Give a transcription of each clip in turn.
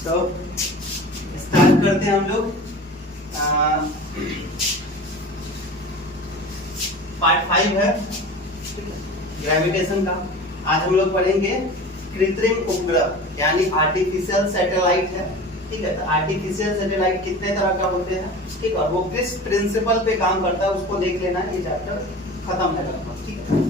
तो स्टार्ट करते हैं हम लोग पार्ट 5 है ग्रेविटेशन का। आज हम लोग पढ़ेंगे कृत्रिम उपग्रह यानी आर्टिफिशियल सैटेलाइट है। ठीक है, तो आर्टिफिशियल सैटेलाइट कितने तरह का होते हैं, ठीक है, और वो किस प्रिंसिपल पे काम करता है उसको देख लेना है। ये चैप्टर खत्म है लगभग। ठीक है,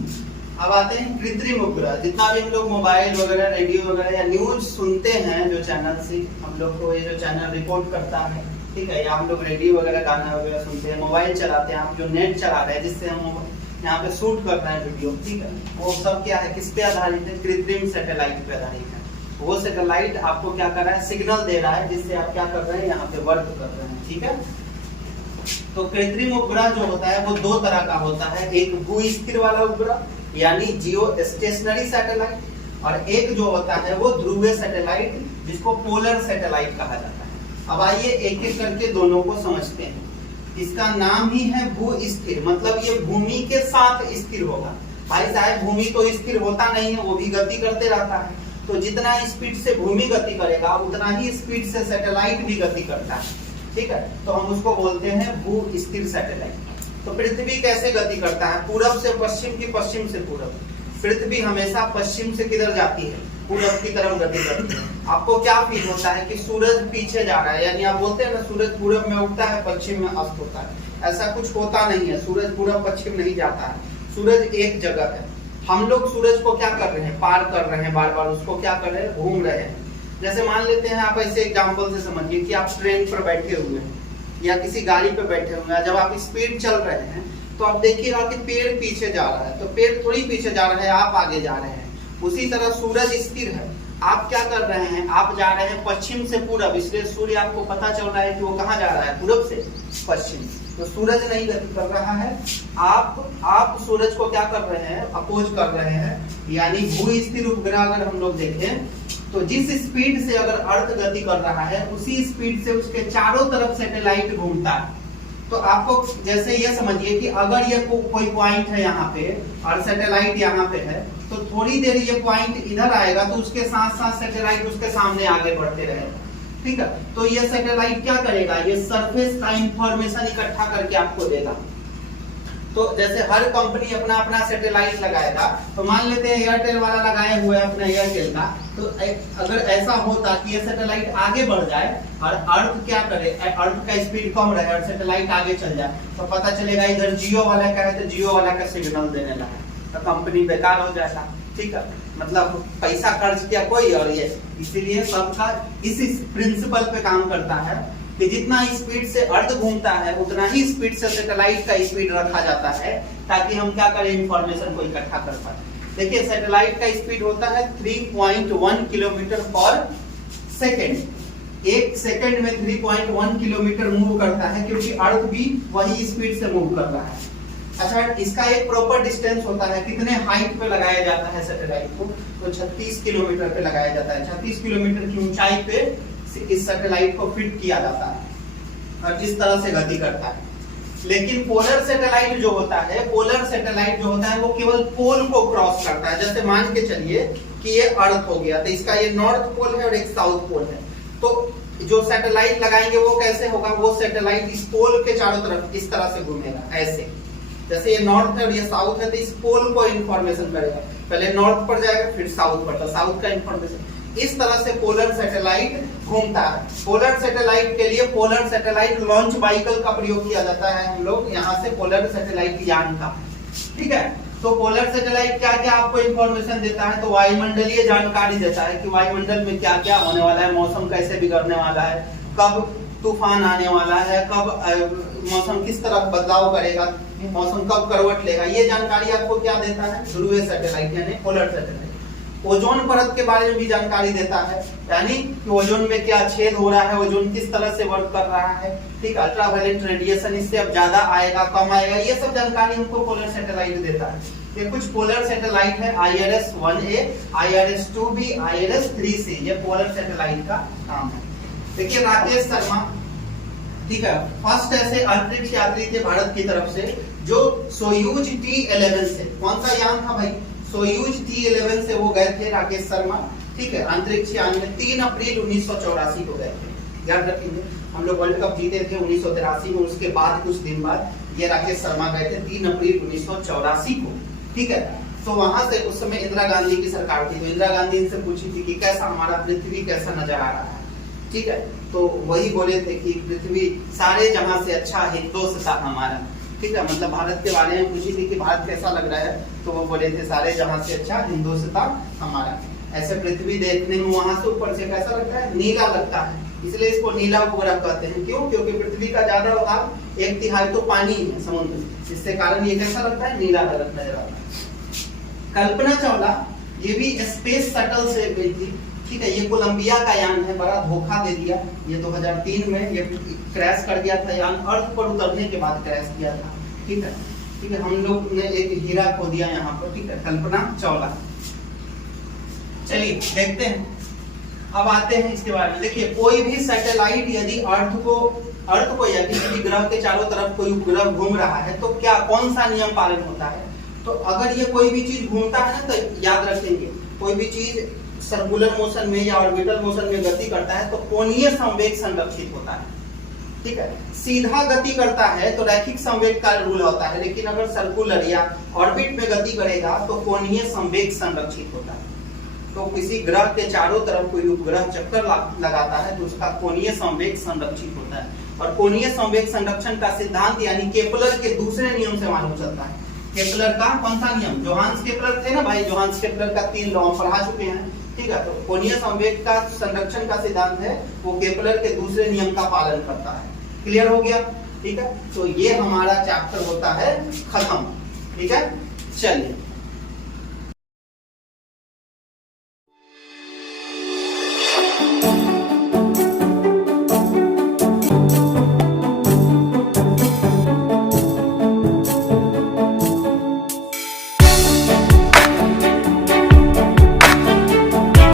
अब आते हैं कृत्रिम उपग्रह। जितना भी हम लोग मोबाइल वगैरह, रेडियो वगैरह या न्यूज सुनते हैं, जो चैनल से हम लोग को ये जो चैनल रिपोर्ट करता है, ठीक है, या हम लोग रेडियो वगैरह गाना वगैरह सुनते हैं, मोबाइल चलाते हैं, आप जो नेट चला रहे हैं जिससे हम यहाँ पे शूट कर रहे हैं वीडियो, ठीक है, वो सब क्या है, किस पे आधारित है, कृत्रिम सैटेलाइट पे आधारित है। वो सैटेलाइट आपको क्या कर रहा है, सिग्नल दे रहा है, जिससे आप क्या कर रहे हैं, यहाँ पे वर्क कर रहे हैं। ठीक है, तो कृत्रिम उपग्रह जो होता है वो दो तरह का होता है, एक भू-स्थिर वाला उपग्रह यानी जियो स्टेशनरी सैटेलाइट, और एक जो होता है वो ध्रुवीय सैटेलाइट जिसको पोलर सैटेलाइट कहा जाता है। अब आइए एक एक करके दोनों को समझते हैं। इसका नाम ही है भू-स्थिर, मतलब ये भूमि के साथ स्थिर होगा। भाई साहब, भूमि तो स्थिर होता नहीं है, वो भी गति करते रहता है। तो जितना स्पीड से भूमि गति करेगा उतना ही स्पीड से सैटेलाइट भी गति करता है। ठीक है, तो हम उसको बोलते हैं भू-स्थिर सैटेलाइट। तो पृथ्वी कैसे गति करता है, पूरब से पश्चिम की पश्चिम से पूरब। पृथ्वी हमेशा पश्चिम से किधर जाती है, पूरब की तरफ गति करती है। आपको क्या फील होता है कि सूरज पीछे जा रहा है, यानी आप बोलते हैं ना सूरज पूरब में उगता है पश्चिम में अस्त होता है। ऐसा कुछ होता नहीं है, सूरज पूरब पश्चिम नहीं जाता है, सूरज एक जगह है। हम लोग सूरज को क्या कर रहे हैं, पार कर रहे हैं, बार बार उसको क्या कर रहे हैं, घूम रहे हैं। जैसे मान लेते हैं, आप ऐसे एग्जांपल से समझिए कि आप ट्रेन पर बैठे हुए हैं या किसी गाड़ी पे बैठे हुए हैं। जब आप स्पीड चल रहे हैं तो आप देखिएगा कि पेड़ पीछे जा रहा है, तो पेड़ थोड़ी पीछे जा रहा है, आप आगे जा रहे हैं। उसी तरह सूरज स्थिर है, आप क्या कर रहे हैं, आप जा रहे हैं पश्चिम से पूरब, इसलिए सूर्य आपको पता चल रहा है कि वो कहाँ जा रहा है, पूरब से पश्चिम। तो सूरज नहीं गति कर रहा है, आप सूरज को क्या कर रहे हैं, अपोज कर रहे हैं। यानी भू-स्थिर उपग्रह अगर हम लोग देखें तो जिस स्पीड से अगर अर्थ गति कर रहा है उसी स्पीड से उसके चारों तरफ सैटेलाइट घूमता है। तो आपको जैसे ये समझिए कि अगर ये कोई पॉइंट है यहाँ पे और सैटेलाइट यहाँ पे है, तो थोड़ी देर ये पॉइंट इधर आएगा तो उसके साथ साथ सैटेलाइट उसके सामने आगे बढ़ते रहेगा। ठीक है, तो ये सैटेलाइट क्या करेगा, ये सरफेस का इंफॉर्मेशन इकट्ठा करके आपको देगा। तो जैसे हर कंपनी अपना अपना सैटेलाइट लगाएगा, तो मान लेते हैं एयरटेल वाला लगाए हुए अपना एयरटेल का, तो अगर ऐसा होता कि ये सैटेलाइट आगे बढ़ जाए और अर्थ क्या करे, अर्थ का स्पीड कम रहे और सैटेलाइट आगे चल जाए, तो पता चलेगा इधर जियो वाला का है तो जियो वाला का सिग्नल देने लगा, तो कंपनी बेकार हो जाएगा। ठीक है, मतलब पैसा खर्च किया कोई और ये, इसीलिए सबका इस प्रिंसिपल पे काम करता है कि जितना स्पीड से अर्थ घूमता है उतना ही स्पीड से सैटेलाइट का स्पीड रखा जाता है, ताकि हम क्या करें, इंफॉर्मेशन को इकट्ठा कर पाए। देखिए सैटेलाइट का स्पीड होता है 3.1 किलोमीटर पर सेकेंड। एक सेकेंड में 3.1 किलोमीटर मूव करता है, क्योंकि अर्थ भी वही स्पीड से मूव कर रहा है। अच्छा, इसका एक प्रॉपर डिस्टेंस होता है, कितने हाइट पे लगाया जाता है सैटेलाइट को, तो 36 किलोमीटर पे लगाया जाता है। 36 किलोमीटर की ऊंचाई पे इस सैटेलाइट को फिट किया जाता है और जिस तरह से गति करता है। लेकिन पोलर सैटेलाइट जो होता है, पोलर सैटेलाइट जो होता है वो केवल पोल को क्रॉस करता है। जैसे मान के चलिए कि ये अर्थ हो गया, तो इसका ये नॉर्थ पोल है और एक साउथ पोल है, तो जो सैटेलाइट लगाएंगे वो कैसे होगा, वो सैटेलाइट इस पोल के चारों तरफ इस तरह से घूमेगा, ऐसे। जैसे ये नॉर्थ है और ये साउथ है, तो इस पोल को इंफॉर्मेशन करेगा, पहले नॉर्थ पर जाएगा फिर साउथ पर, तो साउथ का इंफॉर्मेशन। इस तरह से पोलर सैटेलाइट घूमता है। पोलर सैटेलाइट के लिए पोलर सैटेलाइट लॉन्च व्हीकल का प्रयोग किया जाता है, हम लोग यहाँ से पोलर सैटेलाइट यान का। ठीक है, तो पोलर सैटेलाइट क्या क्या आपको इंफॉर्मेशन देता है, तो वायुमंडलीय जानकारी देता है कि वायुमंडल में क्या क्या होने वाला है, मौसम कैसे बिगड़ने वाला है, कब तूफान आने वाला है, कब मौसम किस तरह बदलाव करेगा, मौसम कब करवट लेगा, ये जानकारी आपको क्या देता है, ध्रुवीय सैटेलाइट यानी पोलर सैटेलाइट। ओजोन परत के बारे में भी जानकारी देता है, यानी कि ओजोन में क्या छेद हो रहा है, ओजोन किस तरह से वर्क कर रहा है। ठीक, अल्ट्रावायलेट रेडिएशन इससे अब ज्यादा आएगा कम आएगा, ये सब जानकारी हमको पोलर सैटेलाइट देता है। ये कुछ पोलर सैटेलाइट है, IRS-1A, IRS-2B, IRS-3C, ये पोलर सैटेलाइट का नाम है। देखिए राकेश शर्मा, ठीक है, फर्स्ट ऐसे अंतरिक्ष यात्री थे भारत की तरफ से जो सोयूज T11 से, कौन सा यान था भाई, सोयूज T11 से वो गए थे राकेश शर्मा, ठीक है, अंतरिक्ष यान में 3 अप्रैल 1984 को गए थे। याद रखेंगे हम लोग वर्ल्ड कप जीते थे 1983 में, उसके बाद कुछ दिन बाद ये राकेश शर्मा गए थे 3 अप्रैल 1984 को, ठीक है। तो वहां से उस समय इंदिरा गांधी की सरकार थी, तो इंदिरा गांधी इनसे पूछी थी कि कैसा हमारा पृथ्वी कैसा नजर आ रहा है, ठीक है। तो वही बोले थे कि पृथ्वी सारे जहां से अच्छा हिंदुस्तान हमारा, ठीक है, मतलब भारत के बारे में पूछी थी कि भारत कैसा लग रहा है, तो वो बोले थे सारे जहां से अच्छा हिंदुस्तान हमारा। ऐसे पृथ्वी देखने में वहां से ऊपर से कैसा लगता है, नीला लगता है, इसलिए इसको नीला उपग्रह कहते हैं। क्यों? क्योंकि पृथ्वी का ज्यादा भाग 1/3 तो पानी है, समुद्र, इससे कारण ये कैसा लगता है, नीला नजर आता है। कल्पना चावला ये भी स्पेस शटल से गई थी, ठीक है, ये कोलंबिया का यान है, बड़ा धोखा दे दिया, ये 2003 में ये क्रैश कर गया था यान, अर्थ पर उतरने के बाद क्रैश किया था, ठीक है, ठीक है, हम लोग ने एक हीरा खो दिया यहाँ पर, ठीक है, कल्पना चावला। चलिए देखते हैं, अब आते हैं इसके बारे में। देखिए कोई भी सैटेलाइट यदि अर्थ को या किसी भी ग्रह के चारों तरफ कोई उपग्रह घूम रहा है तो क्या कौन सा नियम पालन होता है, तो अगर ये कोई भी चीज घूमता है ना, तो याद रखेंगे कोई भी चीज सर्कुलर मोशन में या ऑर्बिटल मोशन में गति करता है तो कोणीय संवेग संरक्षित होता है, ठीक है। सीधा गति करता है तो रैखिक संवेग का रूल होता है, लेकिन अगर सर्कुलर या ऑर्बिट में गति करेगा तो कोणीय संवेग संरक्षित होता है। तो किसी ग्रह के चारों तरफ कोई उपग्रह चक्कर लगाता है तो उसका कोणीय संवेग संरक्षित होता है, और कोणीय संवेग संरक्षण का सिद्धांत यानी केपलर के दूसरे नियम से मालूम चलता है। केपलर का कौन सा नियम, जोहान्स केपलर थे ना भाई, जोहान्स केपलर का 3 लॉ पढ़ा चुके हैं, ठीक है। तो कोणीय संवेग का संरक्षण का सिद्धांत है वो केपलर के दूसरे नियम का पालन करता है। क्लियर हो गया, ठीक है। तो ये हमारा चैप्टर होता है खत्म, ठीक है। चलिए